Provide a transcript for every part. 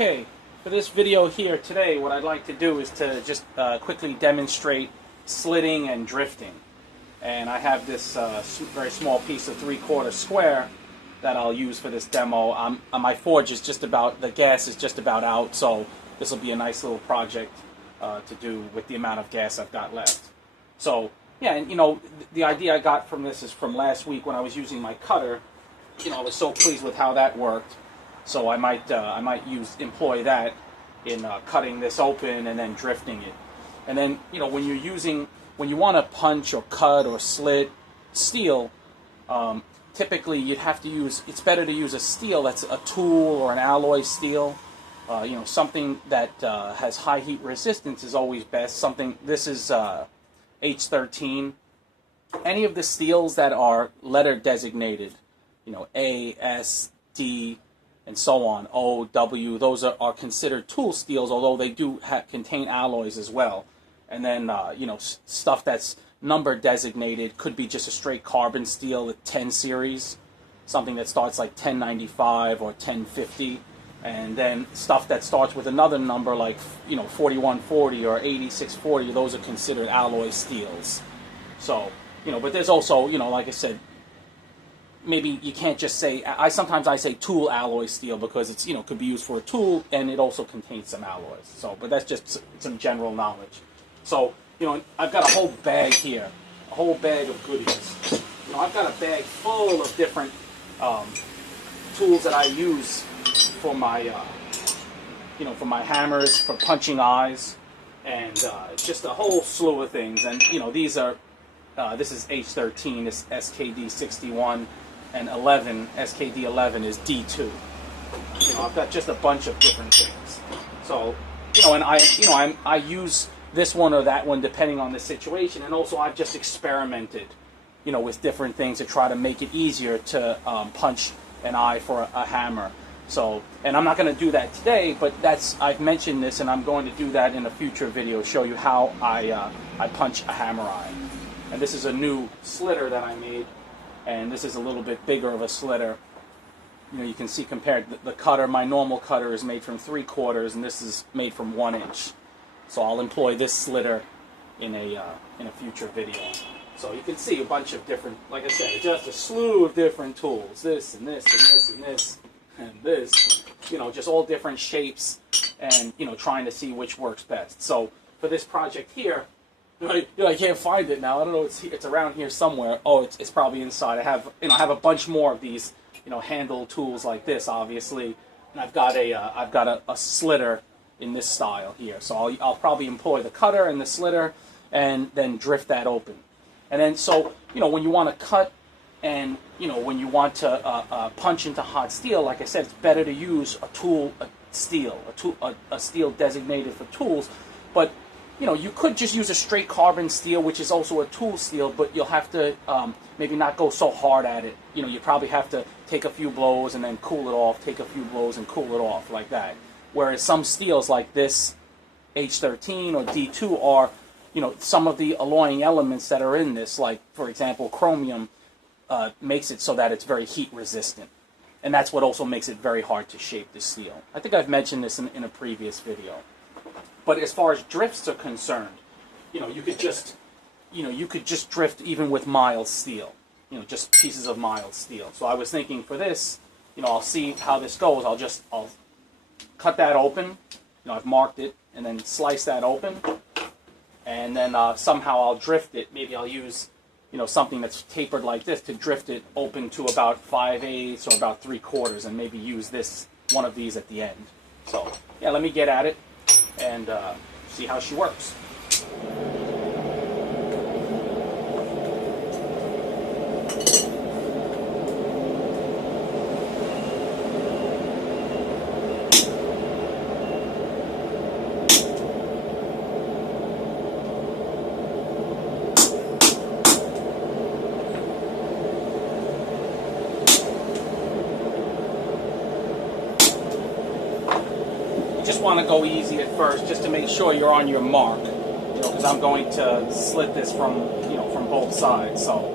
Okay, for this video here today, what I'd like to do is to just quickly demonstrate slitting and drifting. And I have this very small piece of 3/4 square that I'll use for this demo. My forge is just about, the gas is just about out, so this will be a nice little project to do with the amount of gas I've got left. So, yeah, and you know, the idea I got from this is from last week when I was using my cutter. You know, I was so pleased with how that worked. So I might employ that in cutting this open and then drifting it. And then, you know, when you want to punch or cut or slit steel, typically you'd have to use, it's better to use a steel that's a tool or an alloy steel. You know, something that has high heat resistance is always best. This is H13. Any of the steels that are letter designated, you know, A, S, D, and so on, O, W, those are considered tool steels, although they do contain alloys as well. And then, you know, stuff that's number designated could be just a straight carbon steel, the 10 series, something that starts like 1095 or 1050. And then stuff that starts with another number like, you know, 4140 or 8640, those are considered alloy steels. So, you know, but there's also, you know, like I said, maybe you can't just say, sometimes I say tool alloy steel because it's, you know, could be used for a tool and it also contains some alloys. So, but that's just some general knowledge. So, you know, I've got a whole bag here, a whole bag of goodies. You know, I've got a bag full of different tools that I use for my, you know, for my hammers, for punching eyes, and just a whole slew of things. And, you know, these are, this is H13, this SKD 61. And 11, SKD 11 is D2. You know, I've got just a bunch of different things. So, you know, and I use this one or that one depending on the situation. And also, I've just experimented, you know, with different things to try to make it easier to punch an eye for a hammer. So, and I'm not going to do that today, but I've mentioned this, and I'm going to do that in a future video. Show you how I punch a hammer eye. And this is a new slitter that I made. And this is a little bit bigger of a slitter. You know, you can see compared, the cutter, my normal cutter is made from 3/4, and this is made from 1 inch. So I'll employ this slitter in a future video. So you can see a bunch of different, like I said, just a slew of different tools. This and this and this and this and this. You know, just all different shapes, and you know, trying to see which works best. So for this project here. You know, I can't find it now. I don't know. It's around here somewhere. Oh, it's probably inside. I have a bunch more of these, you know, handle tools like this, obviously, and I've got a slitter in this style here. So I'll probably employ the cutter and the slitter, and then drift that open. And then, so you know, when you want to cut, and you know, when you want to punch into hot steel, like I said, it's better to use a steel designated for tools, but you know, you could just use a straight carbon steel, which is also a tool steel, but you'll have to maybe not go so hard at it. You know, you probably have to take a few blows and then cool it off, take a few blows and cool it off, like that. Whereas some steels like this H13 or D2 are, you know, some of the alloying elements that are in this, like, for example, chromium, makes it so that it's very heat resistant. And that's what also makes it very hard to shape the steel. I think I've mentioned this in a previous video. But as far as drifts are concerned, you know, you could just drift even with mild steel, you know, just pieces of mild steel. So I was thinking for this, you know, I'll see how this goes. I'll cut that open, you know, I've marked it, and then slice that open, and then somehow I'll drift it. Maybe I'll use, you know, something that's tapered like this to drift it open to about 5/8 or about 3/4, and maybe use one of these at the end. So yeah, let me get at it and see how she works. Just want to go easy at first, just to make sure you're on your mark, you know, because I'm going to slit this from, you know, from both sides. So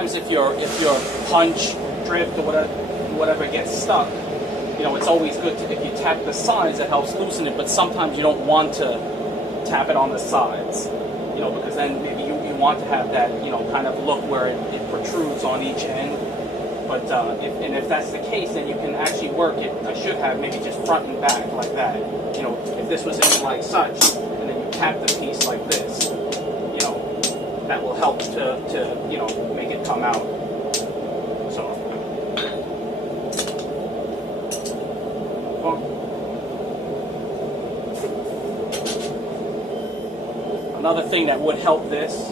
sometimes if your punch, drift, or whatever gets stuck, you know, it's always good to, if you tap the sides, it helps loosen it. But sometimes you don't want to tap it on the sides, you know, because then maybe you want to have that, you know, kind of look where it protrudes on each end. But if that's the case, then you can actually work it. I should have maybe just front and back like that. You know, if this was in like such, and then you tap the piece like this, you know, that will help to you know, make it come out. So. Another thing that would help this,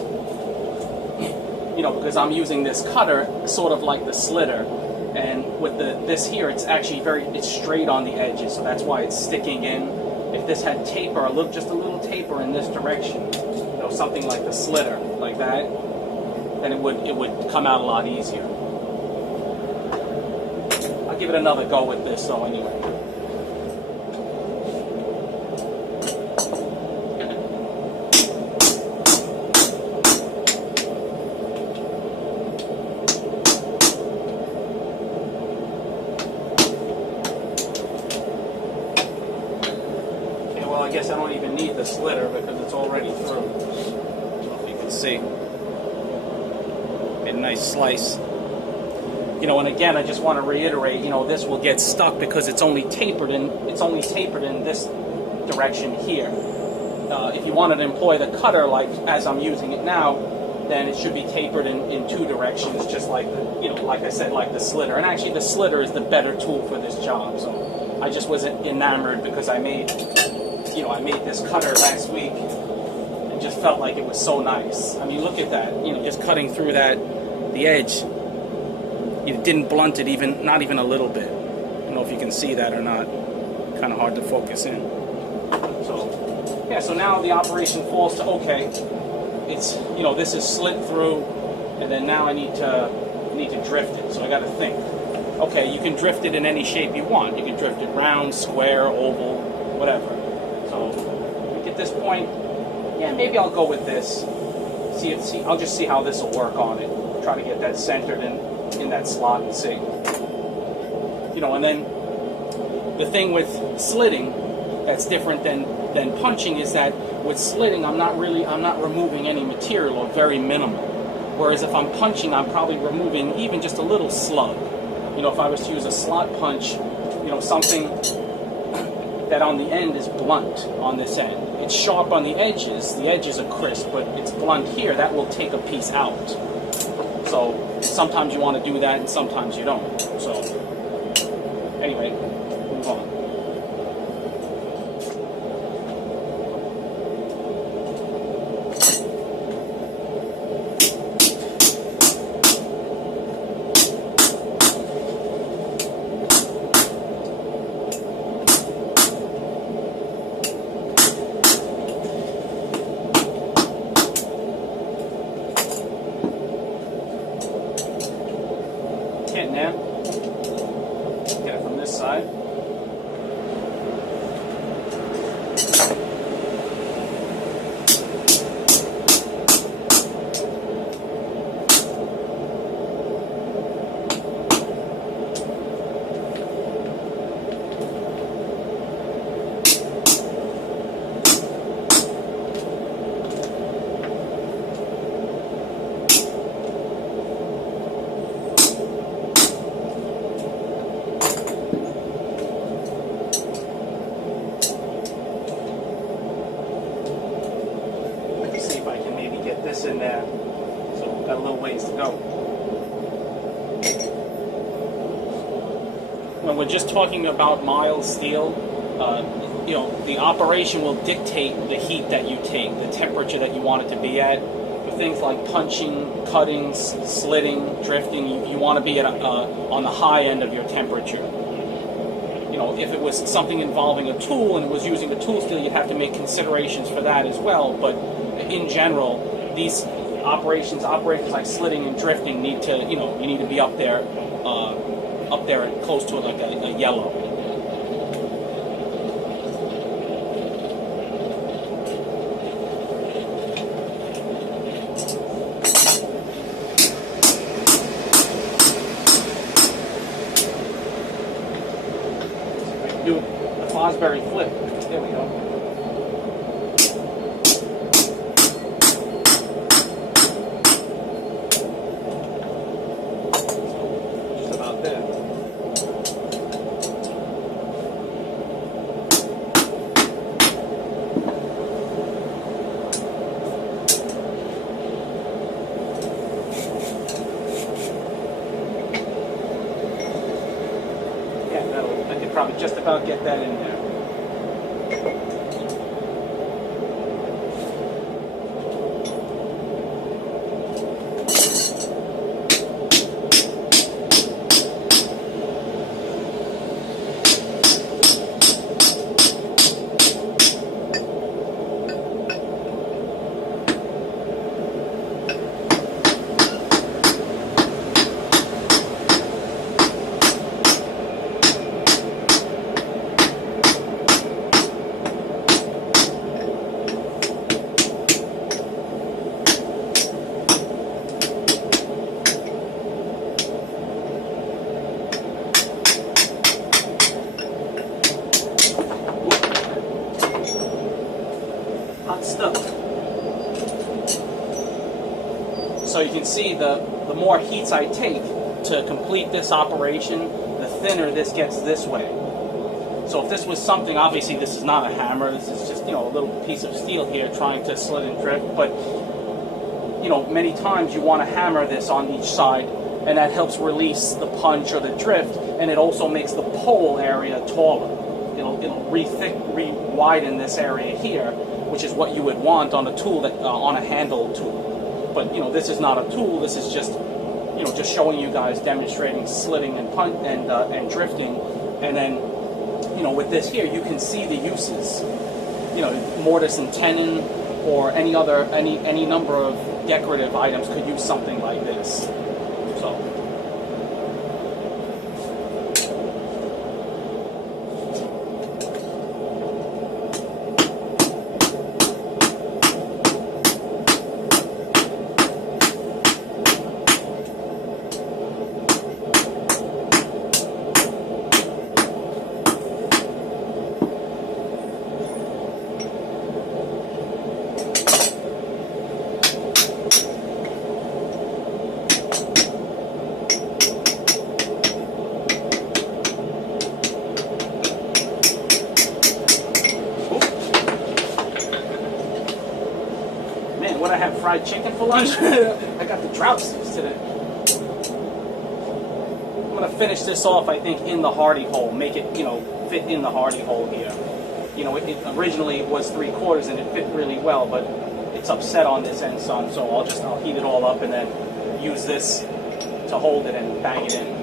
you know, because I'm using this cutter sort of like the slitter, and with this here, it's actually it's straight on the edges, so that's why it's sticking in. If this had taper, just a little taper in this direction, you know, something like the slitter, like that, then it would come out a lot easier. I'll give it another go with this though anyway. I guess I don't even need the slitter because it's already through. I don't know if you can see. Made a nice slice. You know, and again, I just want to reiterate, you know, this will get stuck because it's only tapered in this direction here. If you wanted to employ the cutter like as I'm using it now, then it should be tapered in two directions, just like the, you know, like I said, like the slitter. And actually, the slitter is the better tool for this job. So I just wasn't enamored because I made this cutter last week and just felt like it was so nice. I mean, look at that. You know, just cutting through the edge. It didn't blunt it not even a little bit. I don't know if you can see that or not. Kind of hard to focus in. So, yeah. So now the operation falls to okay. It's, you know, this is slit through, and then now I need to drift it. So I got to think. Okay, you can drift it in any shape you want. You can drift it round, square, oval, whatever. So at this point, yeah, maybe I'll go with this. I'll just see how this will work on it. Try to get that centered in that slot and see. You know, and then the thing with slitting that's different than punching is that with slitting, I'm not removing any material or very minimal. Whereas if I'm punching, I'm probably removing even just a little slug. You know, if I was to use a slot punch, you know, something that on the end is blunt on this end. It's sharp on the edges are crisp, but it's blunt here. That will take a piece out. So sometimes you want to do that and sometimes you don't. So anyway, move on. Get it from this side. In there, so we've got a little ways to go. When we're just talking about mild steel, you know, the operation will dictate the heat that you take, the temperature that you want it to be at. For things like punching, cutting, slitting, drifting, you want to be at on the high end of your temperature. You know, if it was something involving a tool and it was using a tool steel, you have to make considerations for that as well. But in general, these operations like slitting and drifting need to, you know, you need to be up there close to like a yellow. do the Fosbury flip. There we go. Just about there. I could probably just about get that in there. Stuff. So you can see the more heats I take to complete this operation, the thinner this gets this way. So if this was something, obviously this is not a hammer, this is just, you know, a little piece of steel here trying to slit and drift, but you know, many times you want to hammer this on each side, and that helps release the punch or the drift, and it also makes the pole area taller. It'll re-widen this area here, which is what you would want on a tool that on a handle tool. But you know, this is not a tool. This is just, you know, just showing you guys demonstrating slitting and punch and drifting. And then, you know, with this here, you can see the uses. You know, mortise and tenon or any number of decorative items could use something like this. So. What, I have fried chicken for lunch? I got the drought sticks today. I'm going to finish this off, I think, in the hardy hole. Make it, you know, fit in the hardy hole here. You know, it originally was 3/4 and it fit really well, but it's upset on this end some, so I'll heat it all up and then use this to hold it and bang it in.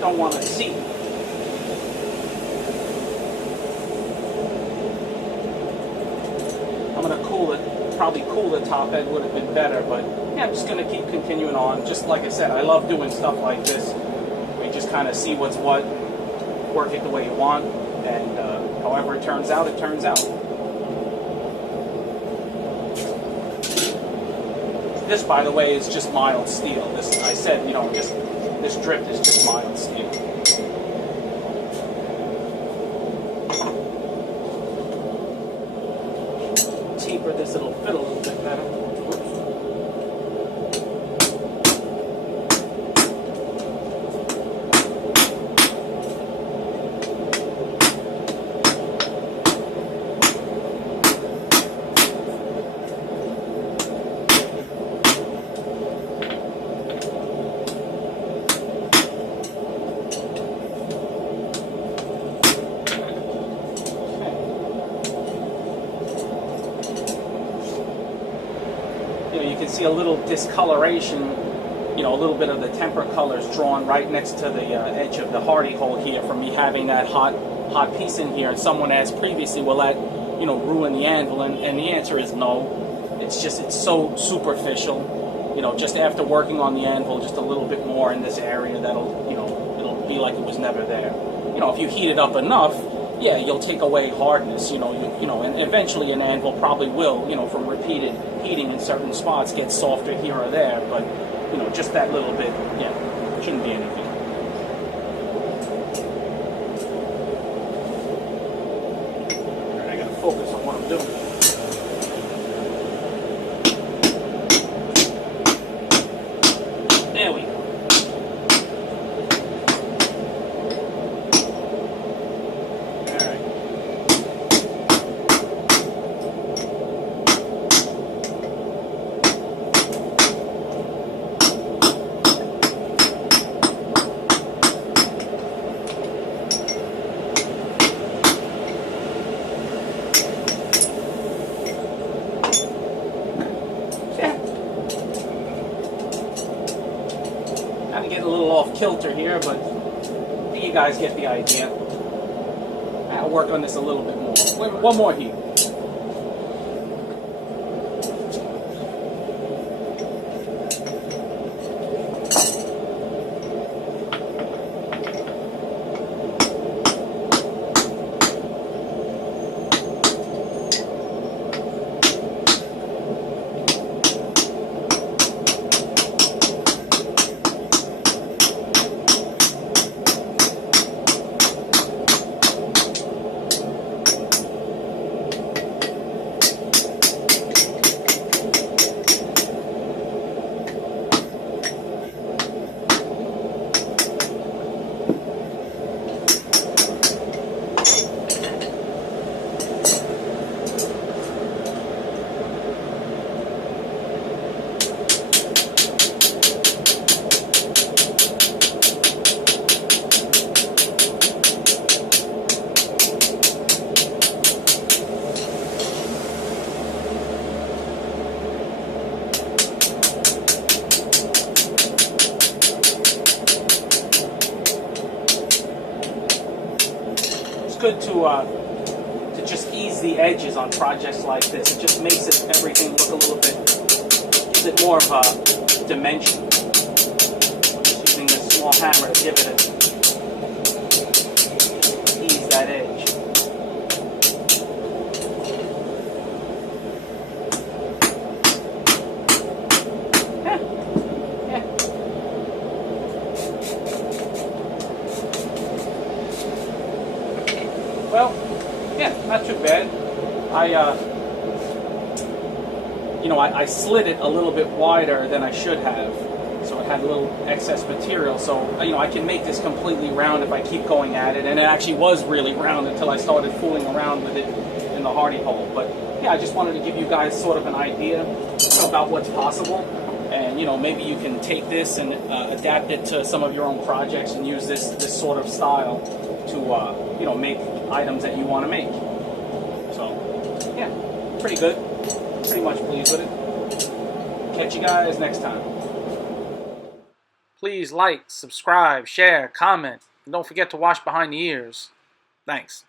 Don't want to see. I'm going to cool it. Probably cool the top end would have been better, but yeah, I'm just going to keep continuing on. Just like I said, I love doing stuff like this. We just kind of see what's what, work it the way you want, and however it turns out, it turns out. This, by the way, is just mild steel. This, I said, you know, just this drift is just mild steel. Taper this, it'll fit a little bit better. Oops. see a little discoloration, you know, a little bit of the temper colors drawn right next to the edge of the hardy hole here from me having that hot piece in here. And someone asked previously, will that, you know, ruin the anvil? And the answer is no. It's just, it's so superficial. You know, just after working on the anvil just a little bit more in this area, that'll, you know, it'll be like it was never there. You know, if you heat it up enough, yeah, you'll take away hardness, you know, and eventually an anvil probably will, you know, from repeated heating in certain spots, get softer here or there, but, you know, just that little bit, yeah, shouldn't be anything. All right, I gotta focus on what I'm doing. There we go. Kind of getting a little off kilter here, but you guys get the idea. I'll work on this a little bit more. One more heat. Good to just ease the edges on projects like this. It just makes everything look a little bit, gives it more of a dimension. Just using this small hammer to give it ease that edge. Well, yeah, not too bad. I slit it a little bit wider than I should have, so it had a little excess material. So, I can make this completely round if I keep going at it, and it actually was really round until I started fooling around with it in the hardy hole. But yeah, I just wanted to give you guys sort of an idea about what's possible, and maybe you can take this and adapt it to some of your own projects and use this sort of style to make items that you want to make. So yeah, pretty good. Pretty much pleased with it. Catch you guys next time. Please like, subscribe, share, comment, and don't forget to wash behind the ears. Thanks.